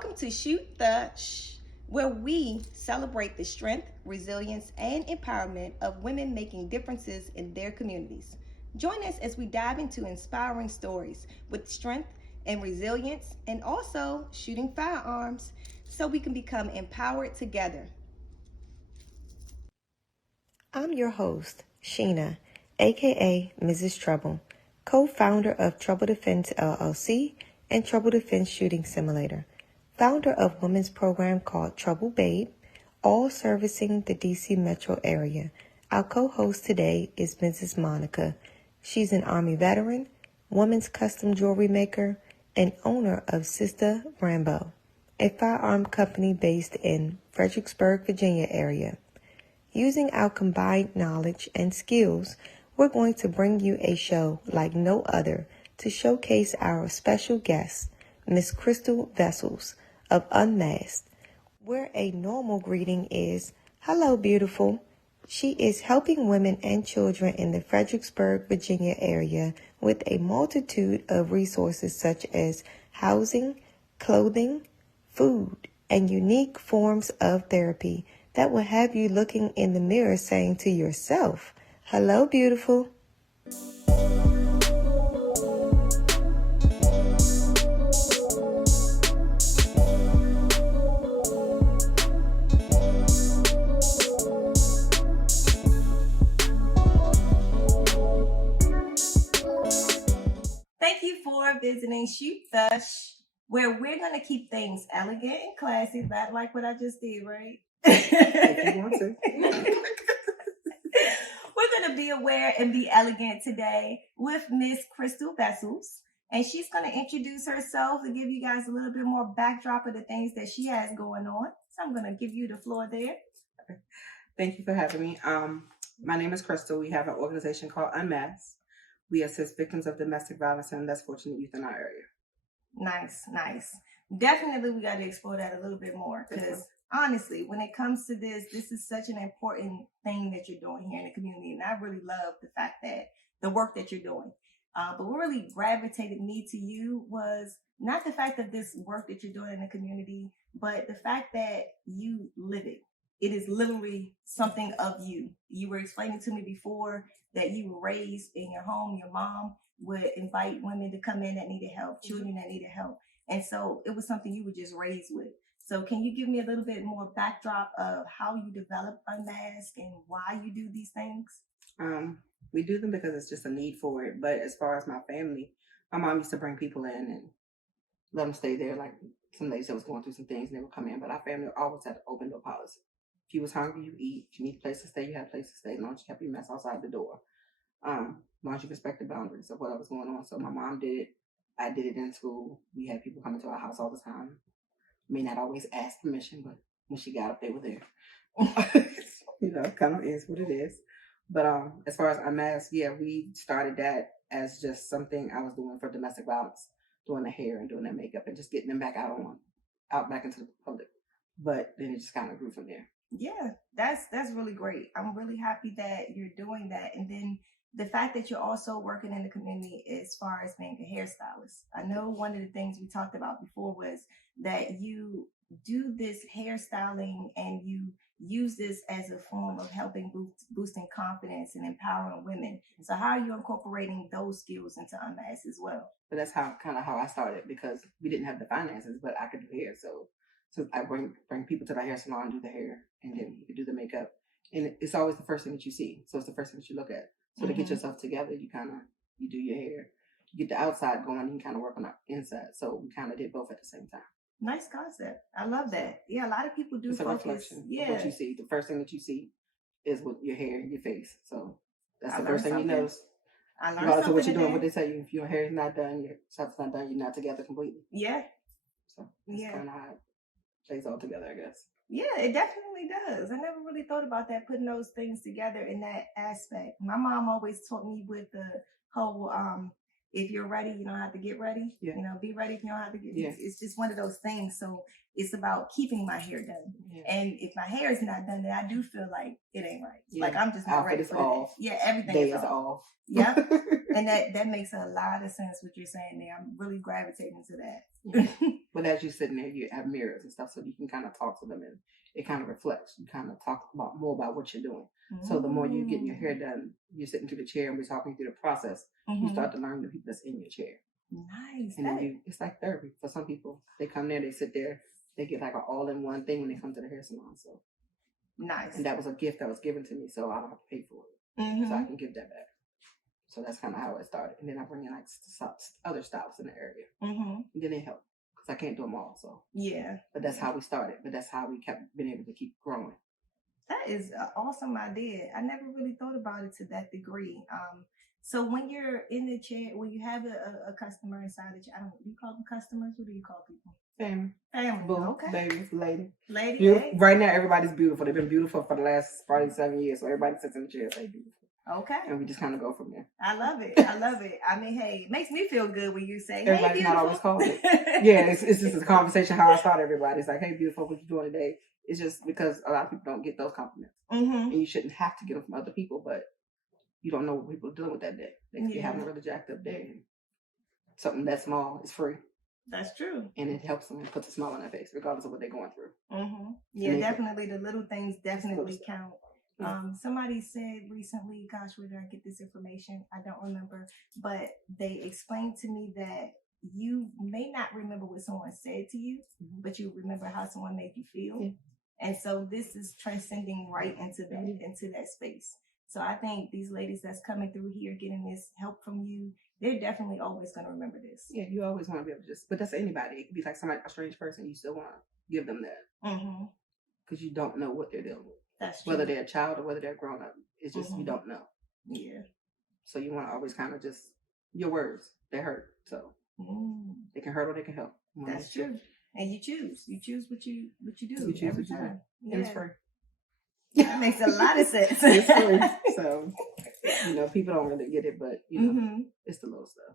Welcome to Shoot the Shhh, where we celebrate the strength, resilience, and empowerment of women making differences in their communities. Join us as we dive into inspiring stories with strength and resilience, and also shooting firearms so we can become empowered together. I'm your host, Sheena, aka Mrs. Trouble, co-founder of Trouble Defense LLC and Trouble Defense Shooting Simulator, founder of women's program called Trouble Babe, all servicing the DC metro area. Our co-host today is Mrs. Monica. She's an Army veteran, women's custom jewelry maker, and owner of Sister Rambo, a firearm company based in Fredericksburg, Virginia area. Using our combined knowledge and skills, we're going to bring you a show like no other to showcase our special guest, Miss Crystal Vessels of Unmasked, where a normal greeting is, "Hello, beautiful." She is helping women and children in the Fredericksburg, Virginia area with a multitude of resources such as housing, clothing, food, and unique forms of therapy that will have you looking in the mirror saying to yourself, "Hello, beautiful." Thank you for visiting Shoot the Shh, where we're going to keep things elegant and classy, not like what I just did, right? If you want to. We're going to be aware and be elegant today with Miss Crystal Vessels, and she's going to introduce herself and give you guys a little bit more backdrop of the things that she has going on. So I'm going to give you the floor there. Thank you for having me. My name is Crystal. We have an organization called Unmasked. We assist victims of domestic violence and less fortunate youth in our area. Nice. Definitely we got to explore that a little bit more, because honestly, when it comes to this is such an important thing that you're doing here in the community. And I really love the fact that the work that you're doing. But what really gravitated me to you was not the fact of this work that you're doing in the community, but the fact that you live it. It is literally something of you. You were explaining to me before that you were raised in your home. Your mom would invite women to come in that needed help, children that needed help. And so it was something you were just raised with. So can you give me a little bit more backdrop of how you developed Unmasked and why you do these things? We do them because it's just a need for it. But as far as my family, my mom used to bring people in and let them stay there. Like some days that was going through some things and they would come in. But our family always had an open door policy. If you was hungry, you eat. If you need a place to stay, you had a place to stay. As long as you kept your mess outside the door. As long as you respect the boundaries of what was going on. So my mom did it. I did it in school. We had people coming to our house all the time. May not always ask permission, but when she got up, they were there. Kind of is what it is. But as far as Unmasked, we started that as just something I was doing for domestic violence, doing the hair and doing the makeup and just getting them back out back into the public. But then it just kind of grew from there. Yeah, that's really great. I'm really happy that you're doing that. And then the fact that you're also working in the community as far as being a hairstylist. I know one of the things we talked about before was that you do this hairstyling and you use this as a form of helping boosting confidence and empowering women. So how are you incorporating those skills into Unmasked as well? But that's how I started, because we didn't have the finances, but I could do hair. So I bring people to the hair salon, do the hair, and then you can do the makeup. And it's always the first thing that you see. So it's the first thing that you look at. So to get yourself together, you do your hair, you get the outside going, you can kind of work on the inside. So we kind of did both at the same time. Nice concept. I love that. Yeah, a lot of people do it's focus. A reflection of what you see. The first thing that you see is with your hair and your face. So that's the first thing you notice. I learned regardless something of what you're doing, today. what they tell you, if your hair is not done, your stuff's not done, you're not together completely. Yeah. So that's kind of how it plays all together, I guess. Yeah, it definitely does. I never really thought about that, putting those things together in that aspect. My mom always taught me with the whole, if you're ready, you don't have to get ready. Yeah. Be ready if you don't have to get ready. It's just one of those things. So it's about keeping my hair done. Yeah. And if my hair is not done, then I do feel like it ain't right. Yeah. Like I'm just not ready for it. Yeah, everything is off. Yep. And that makes a lot of sense what you're saying there. I'm really gravitating to that. But as you're sitting there, you have mirrors and stuff, so you can kind of talk to them, and it kind of reflects. You kind of talk more about what you're doing. So the more you get your hair done, you're sitting through the chair, and we're talking through the process. You start to learn the people that's in your chair. Nice. And then it's like therapy for some people. They come there, they sit there, they get like an all-in-one thing when they come to the hair salon. So nice. And that was a gift that was given to me, so I don't have to pay for it. So I can give that back. So that's kind of how it started. And then I bring in like other styles in the area. And then they help because I can't do them all. So yeah. But that's how we started. But that's how we kept being able to keep growing. That is an awesome idea. I never really thought about it to that degree. So when you're in the chair, when you have a customer inside the chair, I don't know, do you call them customers? What do you call people? Family. Boo. Okay. Baby. Lady. Hey. Right now, everybody's beautiful. They've been beautiful for the last probably 7 years. So everybody sits in the chair and say beautiful. Okay. And we just kind of go from there. I love it. I mean, hey, it makes me feel good when you say, hey, everybody's beautiful. Not always called it. Yeah, it's just a conversation how I start everybody. It's like, hey, beautiful, what you doing today? It's just because a lot of people don't get those compliments. And you shouldn't have to get them from other people, but you don't know what people are dealing with that day. They could be having a really jacked up day. And something that small is free. That's true. And it helps them and puts a smile on their face, regardless of what they're going through. Yeah, definitely. The little things definitely count. Somebody said recently, gosh, where did I get this information? I don't remember. But they explained to me that you may not remember what someone said to you, but you remember how someone made you feel. Yeah. And so this is transcending right into that space. So I think these ladies that's coming through here getting this help from you, they're definitely always going to remember this. Yeah, you always want to be able to but that's anybody. It could be like somebody, a strange person, you still want to give them that. Because you don't know what they're dealing with. That's true. Whether they're a child or whether they're grown up. It's just, you don't know. Yeah. So you want to always kind of just, your words, they hurt. So they can hurt or they can help. That's true. And you choose. You choose what you do you choose every time. Yeah. And it's free. That makes a lot of sense. It's free. So, people don't really get it, but, it's the little stuff.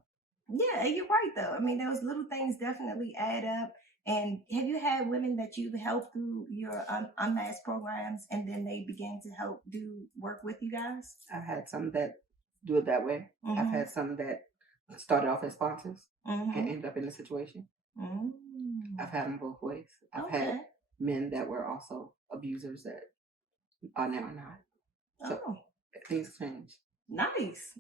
Yeah, you're right, though. I mean, those little things definitely add up. And have you had women that you've helped through your Unmasked programs and then they began to help do work with you guys? I've had some that do it that way. I've had some that started off as sponsors and ended up in the situation. I've had them both ways. I've had men that were also abusers that are now not. So things change. Nice.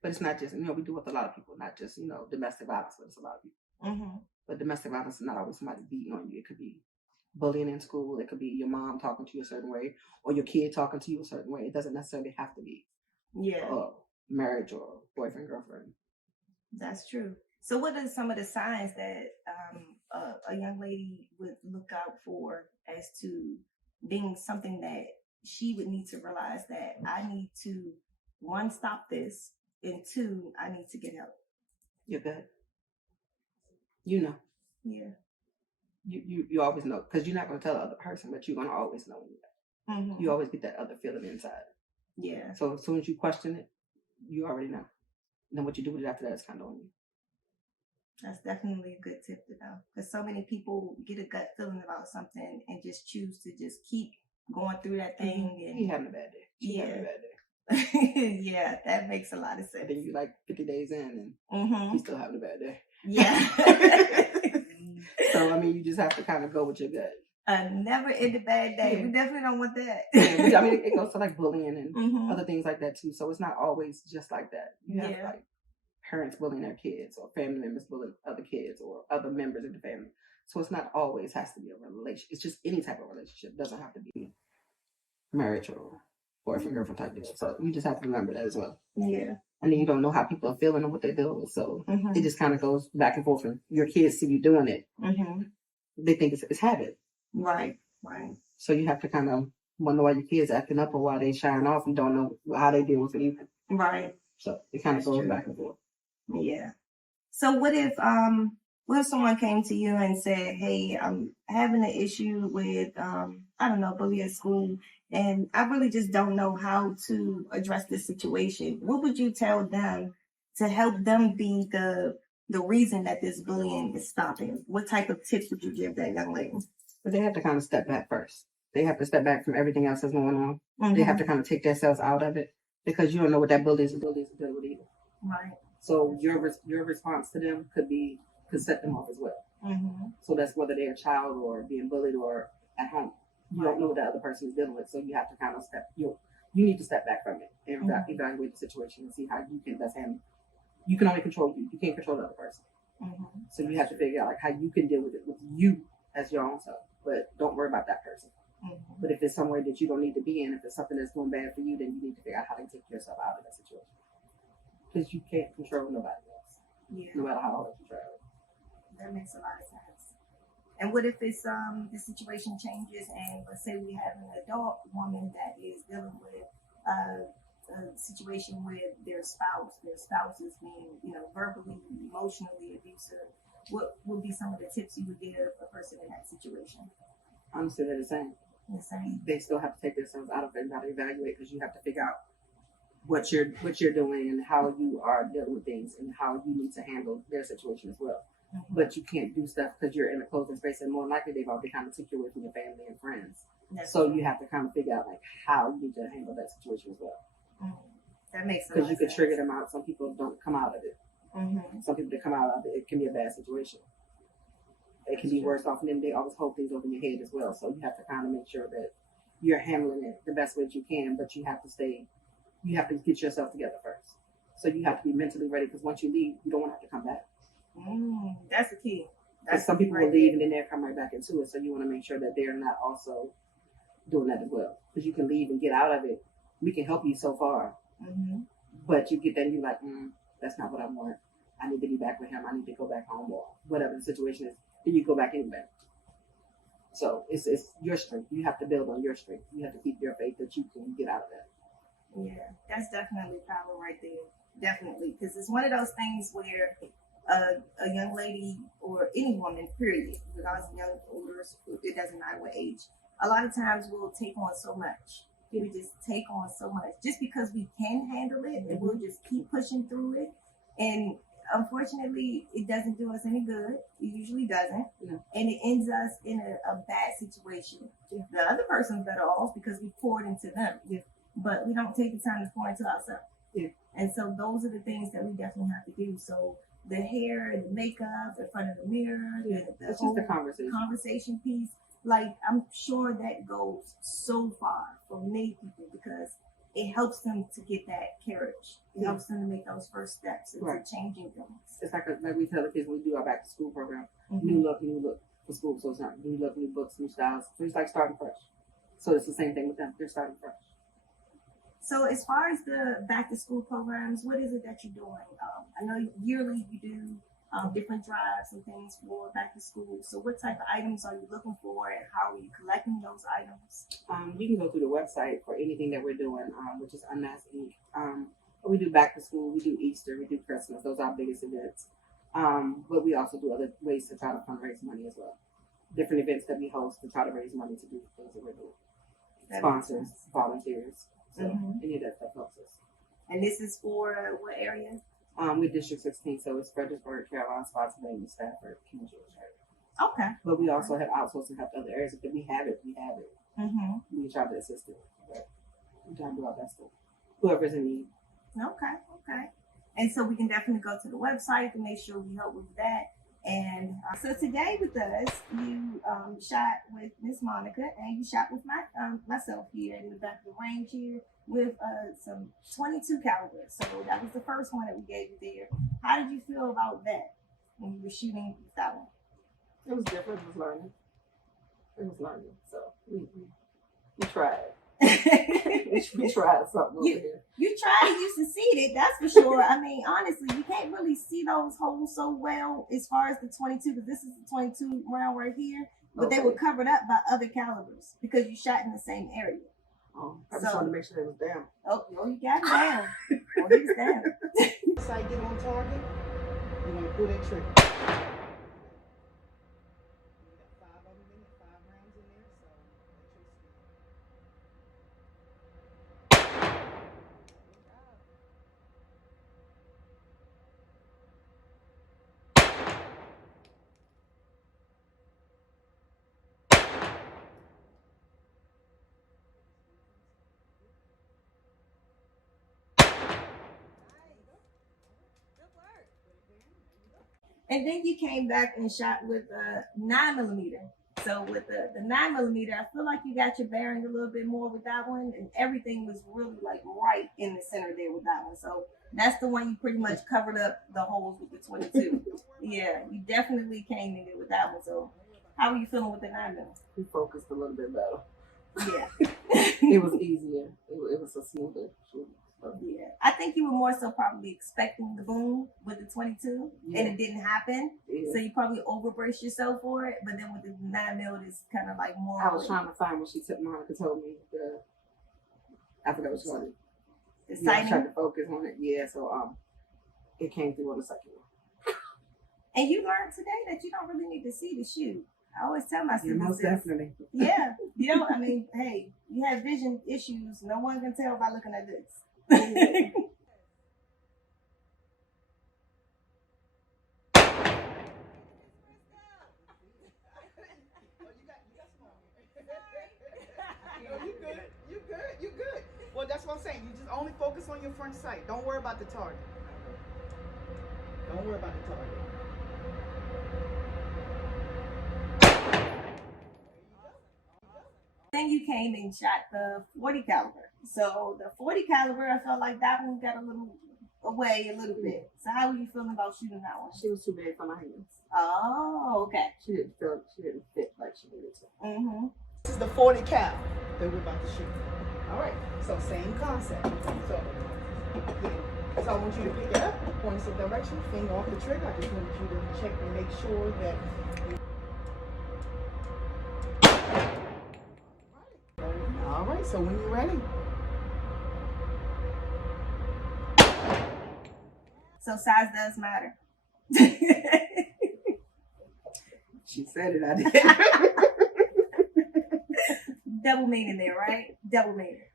But it's not just, we do with a lot of people, not just, domestic violence, but it's a lot of people. But domestic violence is not always somebody beating on you. It could be bullying in school. It could be your mom talking to you a certain way or your kid talking to you a certain way. It doesn't necessarily have to be marriage or boyfriend, girlfriend. That's true. So what are some of the signs that a young lady would look out for as to being something that she would need to realize that I need to, 1, stop this, and 2, I need to get help? You're good. Yeah. You always know, because you're not going to tell the other person, but you're going to always know when you're You always get that other feeling inside. Yeah. So as soon as you question it, you already know. And then what you do with it after that is kind of on you. That's definitely a good tip to know, because so many people get a gut feeling about something and just choose to just keep going through that thing. And he having a bad day. She having a bad day. Yeah, that makes a lot of sense. And then you like 50 days in and he's still having a bad day. Yeah. So, you just have to kind of go with your gut. A never end a bad day. Yeah. We definitely don't want that. Yeah, it goes to like bullying and other things like that too. So it's not always just like that. You have like parents bullying their kids or family members bullying other kids or other members of the family. So it's not always has to be a relationship. It's just any type of relationship. It doesn't have to be marriage or boyfriend, girlfriend type deal. So you just have to remember that as well. Yeah. And then you don't know how people are feeling or what they're doing. So it just kind of goes back and forth. And your kids see you doing it. They think it's habit. Right. So you have to kind of wonder why your kids acting up or why they shine off. You don't know how they deal with it either. Right. So it kind of goes back and forth. Yeah. So what if someone came to you and said, hey, I'm having an issue with, bully at school, and I really just don't know how to address this situation. What would you tell them to help them be the reason that this bullying is stopping? What type of tips would you give that young lady? But they have to kind of step back first. They have to step back from everything else that's going on. They have to kind of take themselves out of it because you don't know what that bully is dealing with either. Right. So your response to them could set them off as well. So that's whether they're a child or being bullied or at home. You don't know what the other person is dealing with, so you have to kind of you need to step back from it and evaluate the situation and see how you can best handle. You can only control you. You can't control the other person. So you have to figure out like how you can deal with it with you as your own self, but don't worry about that person. But if it's somewhere that you don't need to be in, if it's something that's going bad for you, then you need to figure out how to take yourself out of that situation. Because you can't control nobody else. No matter how hard you try. That makes a lot of sense. And what if it's the situation changes and let's say we have an adult woman that is dealing with a situation with their spouse is being, verbally, emotionally abusive. What would be some of the tips you would give a person in that situation? Honestly, they're the same. The same. They still have to take themselves out of it and evaluate because you have to figure out what you're doing and how you are dealing with things and how you need to handle their situation as well. But you can't do stuff because you're in a closed space, and more likely they've already kind of took you away from your family and friends. So you have to kind of figure out like how you need to handle that situation as well. That makes sense. Because you could trigger them out. Some people don't come out of it. Some people that come out of it, it can be a bad situation. It can be worse off, and then they always hold things over your head as well. So you have to kind of make sure that you're handling it the best way that you can, but you have to get yourself together first. So you have to be mentally ready because once you leave, you don't want to have to come back. That's the key. Because some people will leave and then they'll come right back into it. So you want to make sure that they're not also doing that as well. Because you can leave and get out of it. We can help you so far. But you get that and you're like, that's not what I want. I need to be back with him. I need to go back home or whatever the situation is. Then you go back anyway. So it's your strength. You have to build on your strength. You have to keep your faith that you can get out of that. Yeah, that's definitely power right there. Definitely. Because it's one of those things where a young lady or any woman, period, regardless of young, older, it doesn't matter what age, a lot of times we'll take on so much. We just take on so much just because we can handle it, and we'll just keep pushing through it. And unfortunately, it doesn't do us any good. It usually doesn't. And it ends us in a bad situation. The other person's better off because we poured into them. But we don't take the time to pour into ourselves. And so those are the things that we definitely have to do. So the hair and the makeup in front of the mirror, the whole just a conversation piece, like I'm sure that goes so far for many people because it helps them to get that courage. It helps them to make those first steps into changing things. It's like we tell the kids when we do our back to school program, new look for school. So it's not new look, new books, new styles. So it's like starting fresh. So it's the same thing with them. They're starting fresh. So as far as the back to school programs, what is it that you're doing? I know yearly you do different drives and things for back to school. So what type of items are you looking for and how are you collecting those items? You can go through the website for anything that we're doing, which is Unmasked Inc. We do back to school, we do Easter, we do Christmas. Those are our biggest events. But we also do other ways to try to fundraise money as well. Different events that we host to try to raise money to do the things that we're doing. Sponsors, volunteers. So any of that stuff helps us. And this is for what area? We're District 16, so it's Fredericksburg, Carolina, Spotsylvania, Stafford, King George area. Okay. But we also have outsourcing help to other areas. If we have it, we have it. We try to assist it. But we try to do our best to whoever's in need. Okay. And so we can definitely go to the website to make sure we help with that. And so today with us, you shot with Miss Monica, and you shot with myself here in the back of the range here with some 22 caliber. So that was the first one that we gave you there. How did you feel about that when you were shooting with that one? It was different. It was learning. So we tried. we tried something over here. You tried, you succeeded, that's for sure. I mean, honestly, you can't really see those holes so well as far as the 22, because this is the 22 round right here, but they were covered up by other calibers because you shot in the same area. I just wanted to make sure it was down. Oh, you got it down. Oh, he was down. Sight get on target, you're going to pull that trigger. And then you came back and shot with a 9mm. So with the 9mm, I feel like you got your bearing a little bit more with that one, and everything was really like right in the center there with that one. So that's the one you pretty much covered up the holes with the 22. Yeah, you definitely came in there with that one. So how are you feeling with the 9mm? We focused a little bit better. Yeah. It was easier. It was a smoother shooting. So. Yeah, I think you were more so probably expecting the boom with the 22, and it didn't happen. Yeah. So you probably overbraced yourself for it. But then with the 9mm, it's kind of like more. I was trying to find what she took. Monica told me I forgot what she wanted. I tried to focus on it. Yeah, so it came through on the second one. And you learned today that you don't really need to see the shoot. I always tell my students. Most definitely. Yeah, you know, I mean, hey, you have vision issues. No one can tell by looking at this. You good. Well, that's what I'm saying. You just only focus on your front sight. Don't worry about the target. Don't worry about the target. Then you came and shot the 40 caliber. So the 40 caliber, I felt like that one got a little away a little bit. So how were you feeling about shooting that one? She was too big for my hands. Oh, okay. She didn't fit like she needed to. Mm-hmm. This is the 40 cal that we're about to shoot. All right. So same concept. So I want you to pick it up, point some direction, finger off the trigger. I just want you to check and make sure that. All right. So when you're ready. So size does matter. She said it, I did. Double meaning there, right? Double meaning.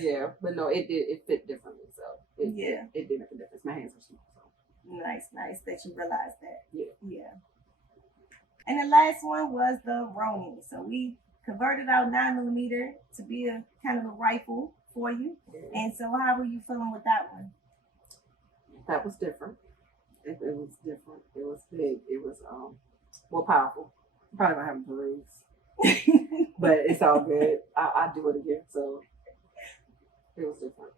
Yeah, but no, it fit differently. So it did make a difference. My hands were small. So. Nice that you realized that. Yeah. And the last one was the Ronin. So we converted our 9mm to be a kind of a rifle for you. Yeah. And so how were you feeling with that one? That was different. It was different. It was big. It was more powerful. Probably gonna have to lose, but it's all good. I do it again, so it was different.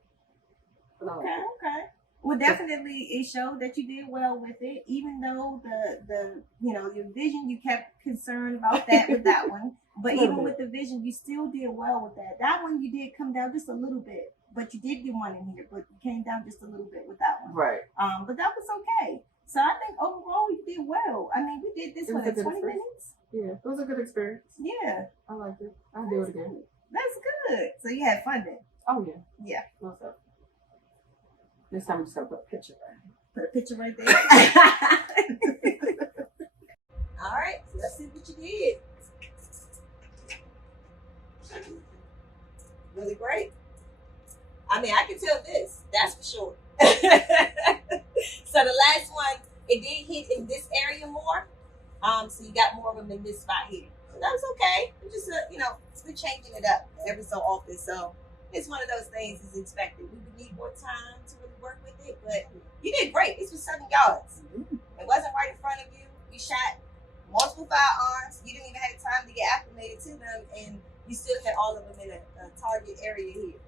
Okay. Well, definitely it showed that you did well with it, even though the your vision, you kept concerned about that with that one. But even with the vision, you still did well with that. That one you did come down just a little bit, but you did get one in here, but you came down just a little bit with that one. Right. But that was okay. So I think overall you did well. I mean, we did this one in 20 minutes. Yeah, it was a good experience. Yeah. I liked it. I'll do it again. That's good. So you had fun then? Oh, yeah. Yeah. What's up? This time we just have to put a picture right. Put a picture right there. All right. So let's see what you did. Really great. I mean, I can tell this. That's for sure. So the last one, it did hit in this area more. So you got more of them in this spot here. So that was okay. We're just, we're changing it up every so often. So it's one of those things as expected. We would need more time to really work with it, but you did great. This was 7 yards. It wasn't right in front of you. You shot multiple firearms. You didn't even have time to get acclimated to them, and you still had all of them in a target area here.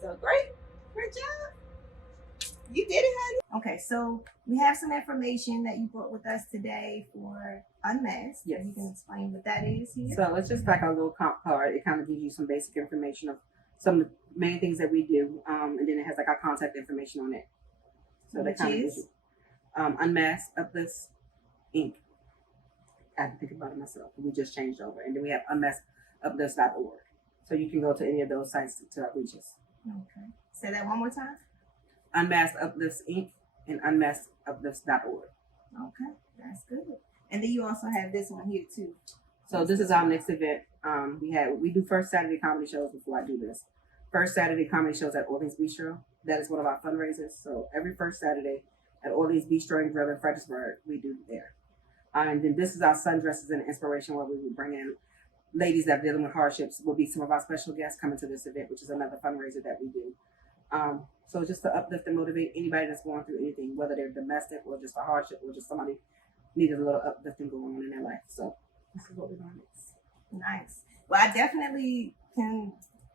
So great job. You did it, honey. Okay, so we have some information that you brought with us today for Unmasked. Yes. You can explain what that is here. So it's just like a little comp card. It kind of gives you some basic information of some of the main things that we do, and then it has like our contact information on it. So which that kind is? of Unmasked, Uplifts, Inc. I had to think about it myself. We just changed over. And then we have unmaskeduplifts.org. So you can go to any of those sites to reach us. Okay. Say that one more time. Unmasked Uplifts Inc. and unmaskeduplifts.org. Okay, that's good. And then you also have this one here too. So this is our next event. We do first Saturday comedy shows before I do this. First Saturday comedy shows at Orleans Bistro. That is one of our fundraisers. So every first Saturday at Orleans Bistro in Grill in Fredericksburg, we do there. And then this is our Sundresses and Inspiration, where we will bring in ladies that are dealing with hardships. Will be some of our special guests coming to this event, which is another fundraiser that we do. So just to uplift and motivate anybody that's going through anything, whether they're domestic or just a hardship or just somebody needed a little uplifting going on in their life. So this is what we're doing next. Nice. Well, I definitely can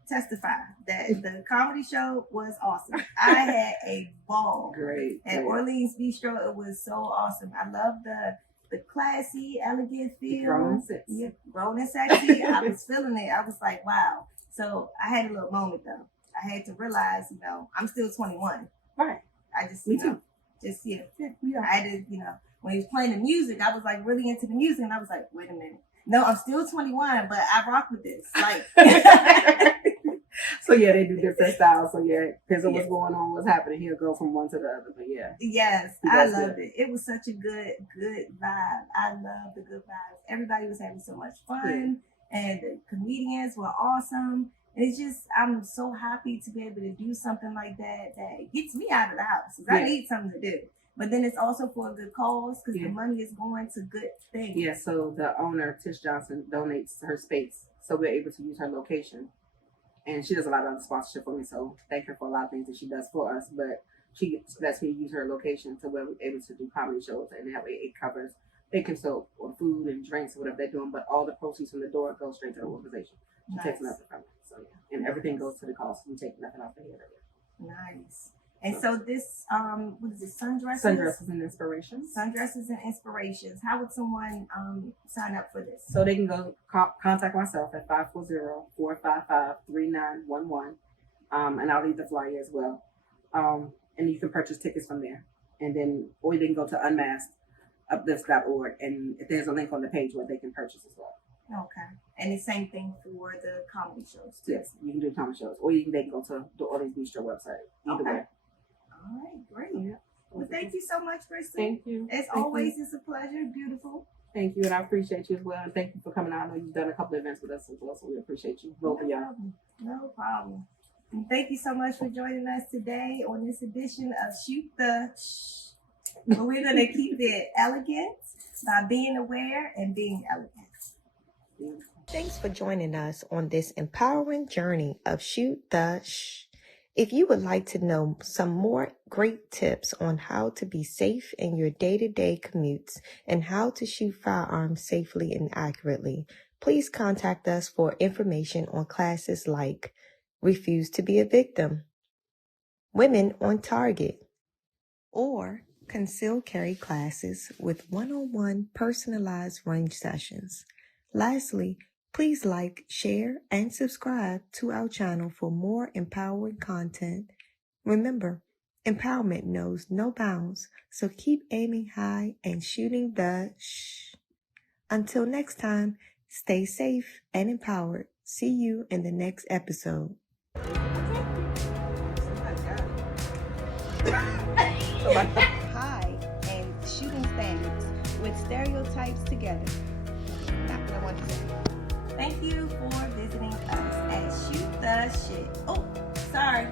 testify that the comedy show was awesome. I had a ball. Great. At Orleans Bistro, it was so awesome. I love the classy, elegant feel. Grown and sexy. Yeah, grown and sexy. I was feeling it. I was like, wow. So I had a little moment though. I had to realize, I'm still 21. Right. I just, Me too. Just, I had to, when he was playing the music, I was like really into the music and I was like, wait a minute. No, I'm still 21, but I rock with this. Like, so yeah, they do different styles. So yeah, depends on what's going on, what's happening. He'll go from one to the other. But yeah. Yes, I loved it. It was such a good vibe. I love the good vibes. Everybody was having so much fun, and the comedians were awesome. And it's just, I'm so happy to be able to do something like that gets me out of the house. Because I need something to do. But then it's also for a good cause because the money is going to good things. Yeah, so the owner, Tish Johnson, donates her space. So we're able to use her location. And she does a lot of other sponsorship for me. So thank her for a lot of things that she does for us. But she lets me use her location to where we're able to do comedy shows. And that way it covers, they can sell food and drinks or whatever they're doing. But all the proceeds from the door go straight to the organization. She takes nothing from it. So yeah. And everything goes to the cost. We take nothing off the head of it. Nice. And so this, what is it, Sundresses? Sundresses and Inspirations. Sundresses and Inspirations. How would someone sign up for this? So they can go contact myself at 540-455-3911. And I'll leave the flyer as well. And you can purchase tickets from there. And then, or they can go to unmaskeduplifts.org. And there's a link on the page where they can purchase as well. Okay. And the same thing for the comedy shows too? Yes, you can do comedy shows. Or they can go to the Orleans Bistro website. Either way. All right, great. Yeah. Well, thank you so much, Crystal. Thank you. As always, it's a pleasure. Beautiful. Thank you, and I appreciate you as well. And thank you for coming out. I know you've done a couple of events with us as well, so we appreciate you, both of y'all. No problem. And thank you so much for joining us today on this edition of Shoot the Shhh. But we're going to keep it elegant by being aware and being elegant. Thanks for joining us on this empowering journey of Shoot the Shhh. If you would like to know some more great tips on how to be safe in your day-to-day commutes and how to shoot firearms safely and accurately, please contact us for information on classes like Refuse to be a Victim, Women on Target, or Concealed Carry classes with one-on-one personalized range sessions. Lastly, please like, share, and subscribe to our channel for more empowering content. Remember, empowerment knows no bounds, so keep aiming high and shooting the shh. Until next time, stay safe and empowered. See you in the next episode. High and shooting standards with stereotypes together. That's what I want to say. Thank you for visiting us at Shoot the Shit. Oh, sorry.